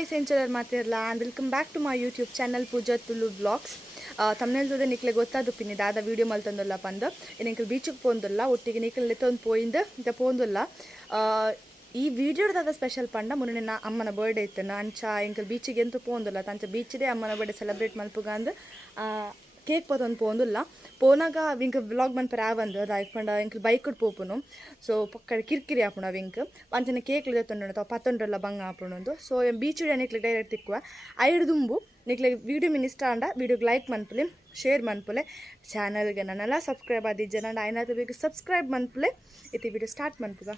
guys, enjoy Matirla and welcome back to my YouTube channel Pooja Tulu Vlogs. Thumbnail jode nikle gottadu pinni dada video maltandolla pandu enikle beach ಗೆ ಪೋಂದುಲ್ಲ ಒಟ್ಟಿಗೆ ನಿಕಲ್ ಲೆತ್ತೊಂದು ಪೋಯಿಂದು ಇಂತ ಪೋಂದುಲ್ಲ ಈ ವಿಡಿಯೋದ special ಪಂಡ ಮೊನ್ನೆ ನಾ ಅಮ್ಮನ ಬರ್ಡೇ ಇತ್ತನ ಅಂಚ ಎಂಕಲ್ ಬೀಚಿಗೆ ಎಂತೂ ಪೋಂದುಲ್ಲ ತಂಚ ಬೀಚ್ದೇ ಅಮ್ಮನ ಬರ್ಡೇ ಸೆಲೆಬ್ರೇಟ್ ಮಲ್ಪುಗಂದು ಕೇಕ್ ಪತ್ತೊಂದು ಪೋಂದುಲ್ಲ ಪೋನಾಗ ವಿಂಕ್ ವ್ಲಾಗ್ ಮನ್ಪರ ಆವಂದು ಅದು ಆಯ್ಕೊಂಡ ಇಂಕಲ್ ಬೈಕ್ ಪೋಪುನು ಸೊ ಪಕ್ಕ ಕಿರ್ಕಿರಿ ಆಪುಣ ವಿಂಕ್ ಅಂಚನೆ ಕೇಕ್ ತೊಂಡು ತಾವು ಪತ್ತೊಂಡ್ರಲ್ಲ ಬಂಗ ಆಪುಣೊಂದು ಸೊ ಬೀಚ್ ನಿಕ್ಲೆ ಡೈರೆಕ್ಟ್ ತಿಕ್ಕುವ ಐದು ದುಂಬು ನಿಕ್ಲೆ ವಿಡಿಯೋ ಮಿನ್ ಇಷ್ಟ ಅಂಡ ವಿಡಿಯೋಗೆ ಲೈಕ್ ಮನ್ಪುಲೆ ಶೇರ್ ಮನ್ಪುಲೆ ಚಾನಲ್ಗೆ ನನ್ನೆಲ್ಲ ಸಬ್ಸ್ಕ್ರೈಬ್ ಆದಿಜ್ಜನ ಐನಾದ್ರು ಬೇಕು ಸಬ್ಸ್ಕ್ರೈಬ್ ಮನ್ಪುಲೆ ಇತಿ ವಿಡಿಯೋ ಸ್ಟಾರ್ಟ್ ಮನ್ಪುಗ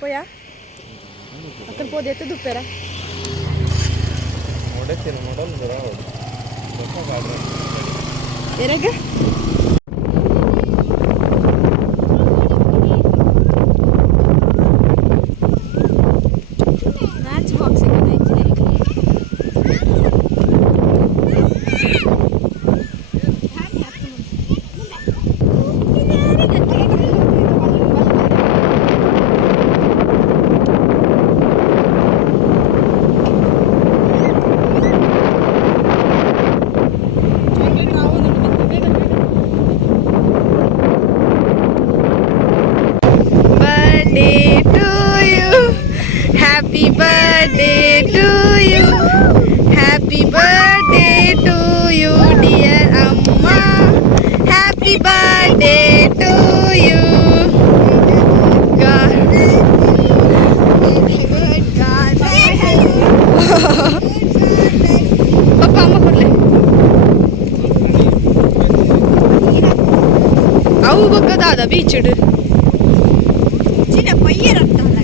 పోయా అక్కడ పోతే ఎత్తు దుప్పారా ఎరగ match box Happy birthday to you. Happy birthday to you, dear Amma. Happy birthday to you. God. Papa, Amma korle. Avu bakka dada beach idu. China payyar attalla.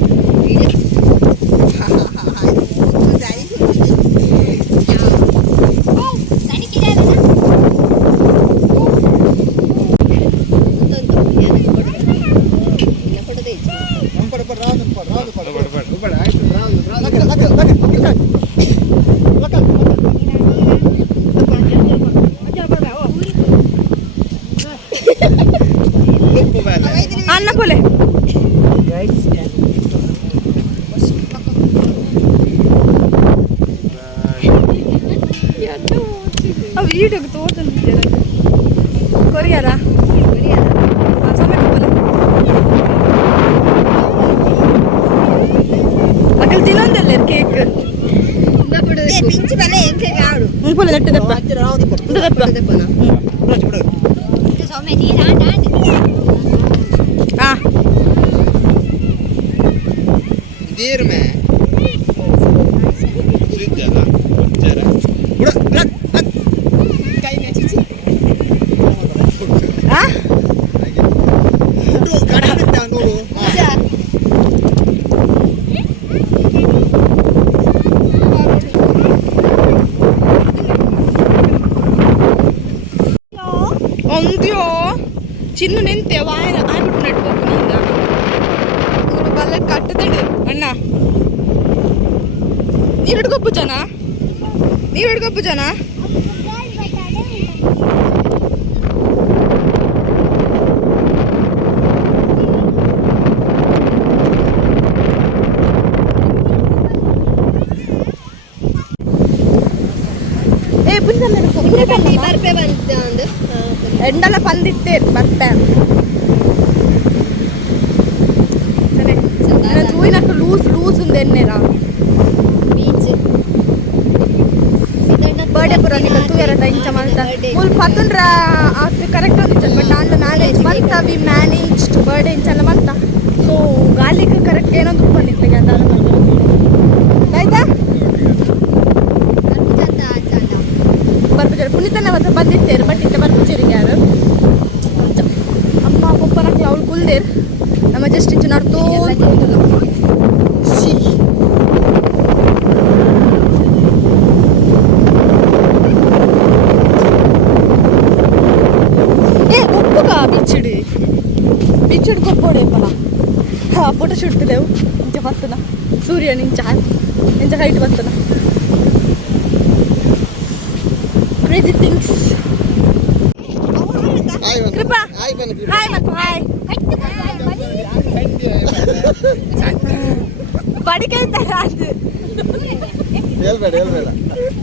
Anna pole ಆ ವಿಡಿಯೋಗೆ ತೋರ್ಸಂತಿದ್ದೀರ ಕೊರಿಯಾರಾ ಸಮಯ ಪole Akal ತಿನ್ನೊಂದಲ್ಲ cake ಪಿಂಚಿ ಬಲೆ MK ಆಡು ಮುಲ್ಪole ದಟ್ಟ ದಪ್ಪ ದಪ್ಪ ದಪ್ಪನ ಸೌಮ್ಯ ನೀರ ಆ देर में सिद्धला जरा उड़ा लग कई में चीची हां उडो गाड़ा में नोडो अच्छा ಒಂದ್ಯೋ ಚಿನ್ನು ನಿಂತೆ ವಾಯನ ಆಗ್ಬಿಟ್ಟು ನಡ್ಬೇಕು ನೀಗ ನೋಡು ಬಲ್ಲ ಕಟ್ಟದಡು ಅಣ್ಣ ನೀರು ಹಿಡ್ಕೊಪ್ಪು ಜನ ಏ ಪುಂಜಲ್ಲಿ ಬರ್ಪೆ ಬಂದು ಎಂಡಲ ಪಂದಿಟ್ಟೇರು ಬರ್ಪೆ ತೂಯಿನಕ್ಕೆ ಲೂಸ್ ಉಂದೆನ್ನೆರಾ ಬೀಚ್ ಬರ್ಡೇ ಪುರ ನಿಕಲ್ ತೂಯರಟ ಇಂಚ ಮಲ್ತ ಫುಲ್ ಪತ್ತುಂಡ್ರ ಅದು ಕರೆಕ್ಟ್ ಒಂದಿಚ್ಚಲ್ ಬಟ್ ನಾನು ಮ್ಯಾನೇಜ್ ಮಲ್ತ ವಿ ಮ್ಯಾನೇಜ್ಡ್ ಬರ್ಡೇ ಇಂಚಲ್ಲ ಮಲ್ತ ಸೊ ಗಾಲಿಗೆ ಕರೆಕ್ಟ್ ಏನೊಂದು ಉಪ್ಪನಿಕ್ಲಿಗೆ ಅಂತ ಆಯ್ತಾ ಬರ್ಪುಜರಿ ಪುನಿತನ ಅವತ್ತು ಬಂದಿತ್ತೇರು ಬಟ್ ಇತ್ತ ಬರ್ಪುಜರಿಗೆ ಯಾರು ಅಮ್ಮ ಪಪ್ಪನಕ್ಕೆ ಅವಳು ಕುಲ್ದೇರು ನಮ್ಮ ಜಸ್ಟ್ ಇಂಚು ನಡ್ತೋ ಫೋಟೋ ಶೂಟ್ ತಿಲೇವು ಇಂಚ ಬರ್ತನ ಸೂರ್ಯ ಇಂಚ ಹೈಟ್ ಬರ್ತನ ಕ್ರೇಜಿ ಥಿಂಗ್ಸ್ ಕೃಪಾ ಹಾಯ್ ಮತ್ತು ಹಾಯ್ ಬಡಿಕೆ ತರ ಅದು ಹೇಳ್ಬೇಡ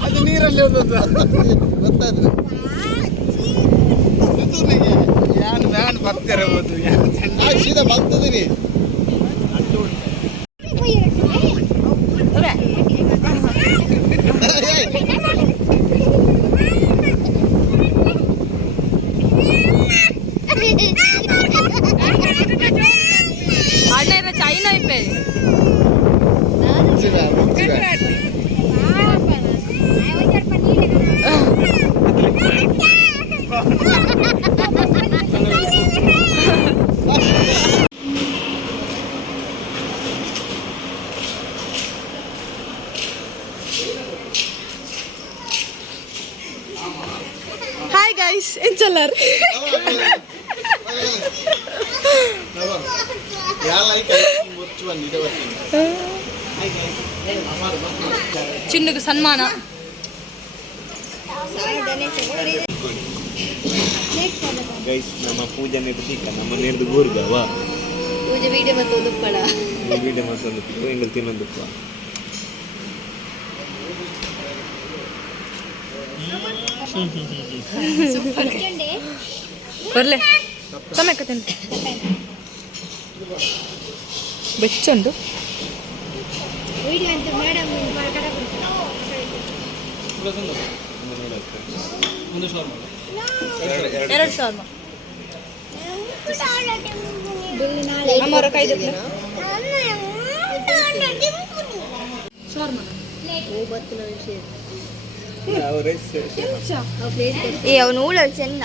ಅದು ನೀರಲ್ಲಿ ಗೊತ್ತಾದ್ರೆ ನಾನು ಬರ್ತಿರಬಹುದು ಸೀದಾ ಬರ್ತದೀನಿ ಅಣ್ಣ ಚೈನಾ ಇಪ್ಪೆ ಹಾಯ್ ಗೈಸ್ ಎಂಚಲ್ಲರ್ ಚಿನ್ನಗೆ ಸನ್ಮಾನ ಗೈಸ್ ನಮ್ಮ ಪೂಜೆ ನಿರ್ತೀಕ ನಮ್ಮ ನಿರ್ದು ಊರ್ಗವಾ ಪೂಜೆ ವೀಡಿಯೋ ಮತ್ತೊಂದು ಪಡ ವೀಡಿಯೋ ಮತ್ತೊಂದು ಎಂಗಲ್ ತಿನ್ನೊಂದು ಬರ್ಲೆ ಸಮಯಕ್ಕೆ ತಿಂದು ಬೆಚ್ಚುಂಡು ವೀಡಿಯೋ ಅಂತ ಮೇಡಮ್ ಎರಡು ಸಾವಿರ ನಮ್ಮವರ ಕೈದು ಅವನು ಊಳ ಚೆನ್ನ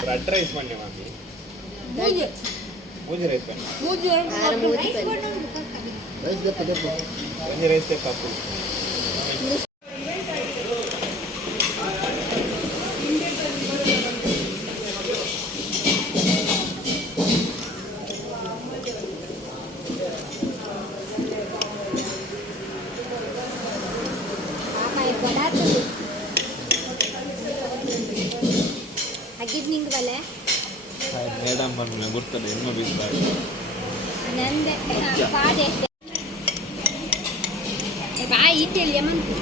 ಹಾಗಿದ್ ನಿಂಗೆ ಬಲೆ ಮೇಡಮ್ ಬಂದ ಗೊತ್ತದೆ ಇನ್ನೂ ಬೀಸ್ತಾರೆ ನಂದೆ ಪಾಡೆ ಬಾ ಇಟ್ಟೆಲ್ಲಿ ಮಂತು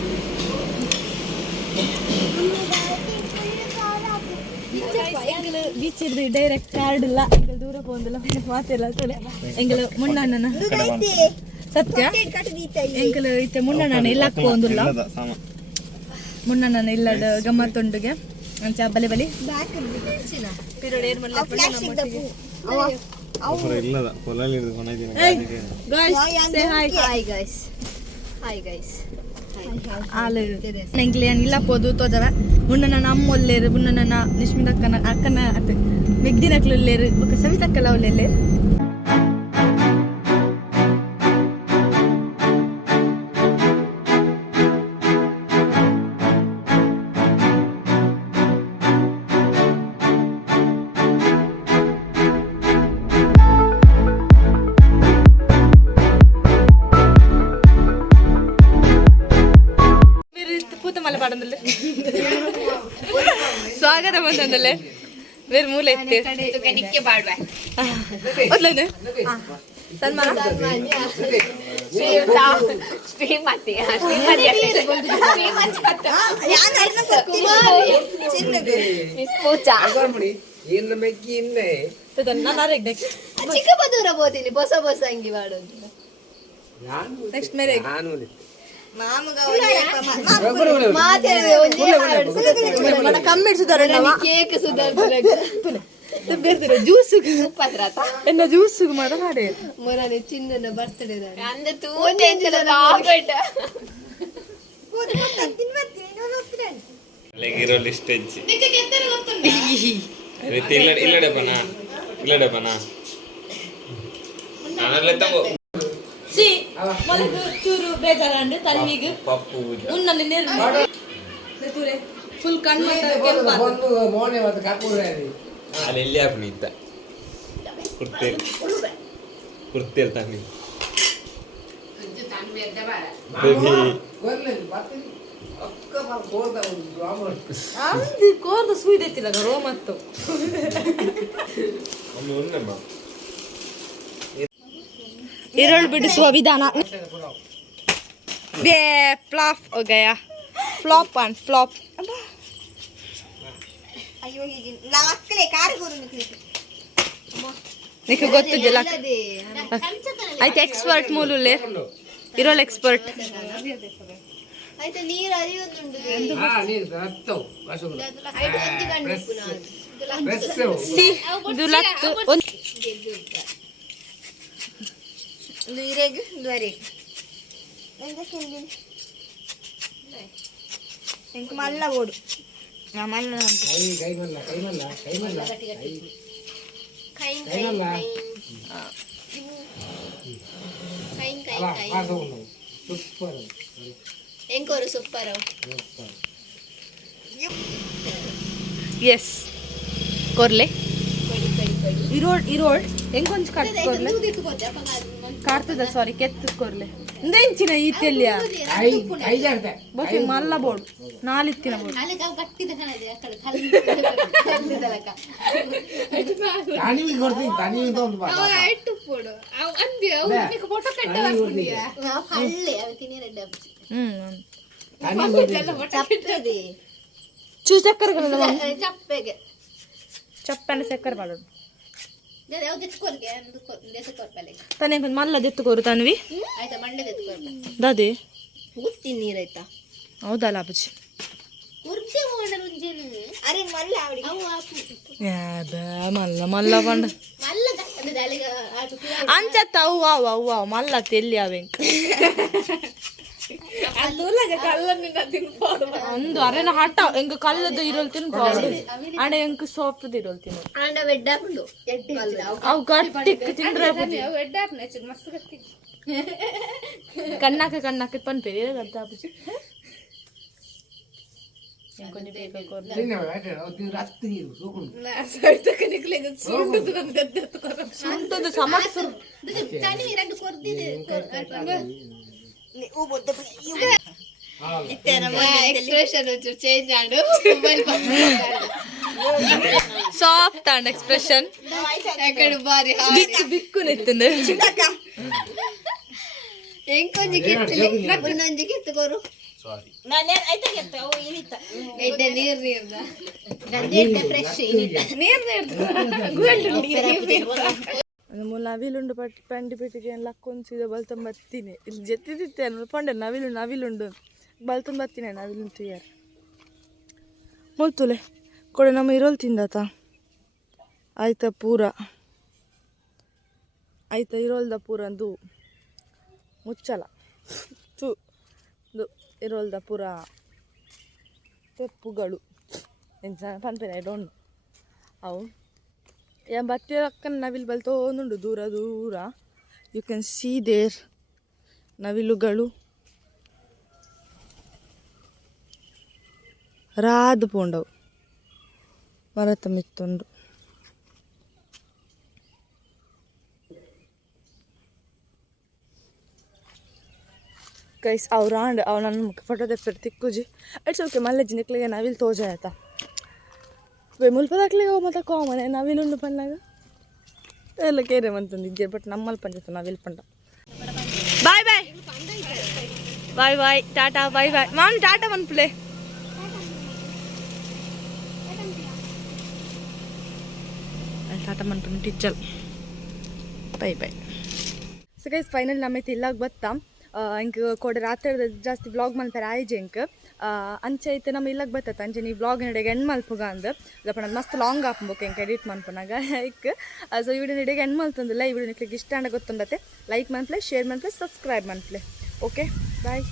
ಬೀಚ್ ಇರ್ದು ಡೈರೆಕ್ಟ್ ಕಾರ್ಡ್ ಇಲ್ಲ ಎಂಗಲ್ ದೂರ ಹೋಗಂದಿಲ್ಲ ಮಾತಿಲ್ಲ ತೊಳೆ ಎಂಗಲ್ ಮುಣ್ಣಣ್ಣನ ಸತ್ಯ ಎಂಕಲ್ ಇತ್ತೆ ಮುಣ್ಣಣ್ಣನ ಇಲ್ಲಕ್ಕೆ ಹೋಗಂದಿಲ್ಲ ಮುಣ್ಣಣ್ಣನ ಇಲ್ಲದ ಗಮ್ಮತ್ತೊಂಡುಗೆ ಅಂಚ ಬಲೆ ಬಲಿ ಪಿರೋಡ್ ಏರ್ ಮಾಡ್ಲಿ ಇಲ್ಲದ ಹೊಲಲ್ಲಿ ಹಿಡಿದು ಕೊನೆದಿನ ಹಾಯ್ ಗೈಸ್ ಆಲು ಎಂಕ್ಲೆ ಇಲ್ಲ ಪೋದು ತೋದವ ಮುನ್ನನ ಅಮ್ಮೊಲ್ಲೇರು ಮುನ್ನನ ನಿಶ್ಮಿತ ಅಕ್ಕನ ಅತ್ತೆ ಮೆಗ್ದಿನಕ್ಲುಲ್ಲೇರು ಬೊಕ ಸವಿತಕ್ಕಲ ಒಲ್ಲೆಲ್ಲೇರು ಸ್ವಾಗತ ಬಂತಂದಲ್ಲೇ ಬೇರೆ ಮೂಲೆ ಇತ್ತು ಮೊದ್ಲೇನು ಸನ್ಮಾನ ಚಿಕ್ಕ ಬದೂರ ಬೋದಿನಿ ಬೊಸ ಬೊಸ ಹಂಗಿ ಮಾಡೋದು ನೆಕ್ಸ್ಟ್ ಮೇರೆ ಕಮ್ಮಿ ಕೇಕ್ ಜ್ಯೂಸ್ ಎನ್ನ ಜ್ಯೂಸ್ ಮಾಡ ಹಾಡೆ ಮೊನ್ನೆ ಚಿನ್ನನ ಬರ್ತಡೇ ಸಿ ಮೊದಲು ಚೂರು ಬೇಜಾರಂಡು ತನ್ನಿಗೆ ಉನ್ನಲ್ಲಿ ನೇರು ಫುಲ್ ಕಣ್ಣು ಅಲ್ಲಿ ಎಲ್ಲಿ ಹಾಪಣಿ ಇದ್ದ ಕುರ್ತೆ ಕುರ್ತೆ ತನ್ನಿ ಬೇಬಿ ಕೋರ್ದ ಸುಯ್ದೈತಿಲ್ಲ ರೋಮತ್ತು ಈರುಳ್ಳಿ ಬಿಡಿಸುವ ವಿಧಾನ ಬೇ ಫ್ಲಾಪ್ ಹೋಗಯ ಫ್ಲಾಪ್ ಅಂಡ್ ಫ್ಲಾಪ್ ಅಯ್ಯೋ ಹೀಗೆ ನಾ ಮಕ್ಕಳೇ ಕಾರಿಗೋರು నీకు ಗೊತ್ತಿದ್ದಿಲ್ಲ అయితే ಎಕ್ಸ್ಪರ್ಟ್ ಮೂಲುಲ್ಲೇ ಈರುಳ್ಳಿ ಎಕ್ಸ್ಪರ್ಟ್ అయితే నీరు అది ఉండు ಸಿ ಇದು ಲತ್ತು ನೀರೆಗ್ ದ್ವರೆ ఇంక మళ్ళా ఓడు మళ్ళా ಎಂಕೋರು ಸೂಪರ್ ಎಸ್ ಕೊರ್ಲೆ ಇರೋಳ್ ಹೆಂಗೊಂದು ಕಟ್ ಕೊರ್ಲೆ ಕಾರ್ತದ ಸಾರಿ ಕೆತ್ತು ಕೊರ್ಲೆ ಇಂಚಿನ ಈತೆಲ್ಲಿಯ ಬಹುಶಃ ಮಲ್ಲ ಬೋಡು ನಾಲಿತ್ತಿನ ಬೋಡು చూసి చక్కెర కదా చప్పని చక్కెర పడడు తనే మళ్ళీ తెత్తుకోరు తనవి దాది ನೀರಾಯ್ತಾ ಹೌದಾ ಲಾಪಚಿ మళ్ళా మళ్ళా పండు అంచత్త అవ్వ అవ్వ అవ్వ మళ్ళా తెల్లి అవి ఇంకా ಅಂದು ಅರೆ ನಾ ಹಟ್ಟ ಎಂಗ ಕಲ್ಲದ ಇರೋಲ್ ತಿನ್ಬೋದು ಆಡ ಎಂಕ ಸೋಪ್ದ ಇರೋಲ್ ತಿನ್ನು ಅವು ಗಟ್ಟಿ ತಿಂದ್ರೆ ಕಣ್ಣಾಕ ಪನ್ಪೇರಿ ಗದ್ದಾಪುಜಿ ఇంకొన్ని సుంటది సమస్య ಸಾಫ್ಟ್ ಅಂಡ್ ಎಕ್ಸ್ಪ್ರೆಷನ್ ಬಿಕ್ಕು ನೆತ್ತಂದು ಎಂಕೊಂಜಿ ಕಿತ್ತೊಂಜಿ ಕಿತ್ತುಕೋರು ನವಿಲುಂಡು ಪಂಡಿ ಪೆಟ್ಟಿಗೆ ಲಕ್ಕೊಂದು ಬಲ್ತಂಬ ಬರ್ತೀನಿ ಇಲ್ಲಿ ಜೆತ್ತಿದ್ದೆ ಪಂಡೆ ನವಿಲುಂಡು ಬಲ್ತಂಬ ಬರ್ತೀನಿ ನವಿಲುಂಡು ತುಯ್ಯಾರ ಮುಲ್ತುಲೆ ಕೊಡೆ ನಮ್ಮ ಇರೋಲ್ ತಿಂದಾತ ಆಯ್ತಾ ಪೂರ ಆಯ್ತಾ ಇರೋಲ್ದ ಪೂರ ಅಂದು ಮುಚ್ಚಲ ತು ಇರೋಲ್ದ ಪೂರ ತೆಪ್ಪುಗಳು ಪನ್ಪೇನೆ ಐ ಡೋಂಟ್ ನೋ ಅವು ಬತ್ತಿ ಅಕ್ಕನ ನವಿಲು ಬಲ್ತೋನುಂಡು ದೂರ ದೂರ ಯು ಕ್ಯಾನ್ ಸಿ ದೇರ್ ನವಿಲುಗಳು ರಾದು ಪೋಂಡವು ಮರತ ಮಿತ್ತುಂಡು ಗೈಸ್ ಅವ್ರು ನನ್ನ ಫೋಟೋ ತೆಪ್ಪಿರು ತಿಕ್ಕುಜಿ ಇಟ್ಸ್ ಓಕೆ ಮಲ್ಲೆಜ್ಜಿ ನಿಕ್ಲಿಗೆ ನವಿಲು ತೋಜ ಆಯ್ತಾ ಮುಲ್ಪದಾಕ್ಲಿಗೆ ಮತ್ತೆ ಕಾಮನ್ ನವಿಲುಂಡು ಪಂಡಾಗ ಎಲ್ಲ ಕೇರೆ ಮಂತಂದಿದ್ದೆ ಬಟ್ ನಮ್ಮಲ್ಲಿ ಪಂಚತ ನವಿಲು ಪಂಡ ಬಾಯ್ ಬಾಯ್ ಬಾಯ್ ಬಾಯ್ ಟಾಟಾ ಬಾಯ್ ಬಾಯ್ ಮಾನು ಟಾಟಾ ಮನ್ಪ್ಲೆ ಟಾಟಾ ಮನ್ಪನ್ ಟೀಚರ್ ಬಾಯ್ ಬಾಯ್ ಸೊ ಗೈಸ್ ಫೈನಲ್ ನಮ್ಮೈತೆ ಇಲ್ಲಾಗ ಬತ್ತಾ ಇಂಕ ಕೊಡೆ ರಾತ್ರಿ ಜಾಸ್ತಿ ವ್ಲಾಗ್ ಮಲ್ಪರ ಆಯ್ಜೆ ಇಂಕ ಅಂಚೆ ಐತೆ ನಮ್ಮ ಇಲ್ಲಾಗ ಬರ್ತದೆ ಅಂಚೆ ನೀವು ವ್ಲಾಗ್ ನಡೆಗೆ ಎಂಡ್ ಮಲ್ಪುಗ ಅಂದ ದಪ್ಪ ನಾನು ಮಸ್ತ್ ಲಾಂಗ್ ಹಾಕ್ಬೇಕು ಇಂಕ ಎಡಿಟ್ ಮನ್ಪನಾಗ ಇಕ್ ಸೊ ಈ ವಿಡಿಯೋ ನಡೆಗೆ ಎಂಡ್ ಮಲ್ತಂದಿಲ್ಲ ಈ ವಿಡಿಯೋ ನಿಕ್ಲಿಗೆ ಇಷ್ಟ ಅಂಡ ಗೊತ್ತುಂಡತ್ತೆ ಲೈಕ್ ಮನ್ಪ್ಲೆ ಶೇರ್ ಮನ್ಪ್ಲೆ ಸಬ್ಸ್ಕ್ರೈಬ್ ಮನ್ಪ್ಲೆ ಓಕೆ ಬಾಯ್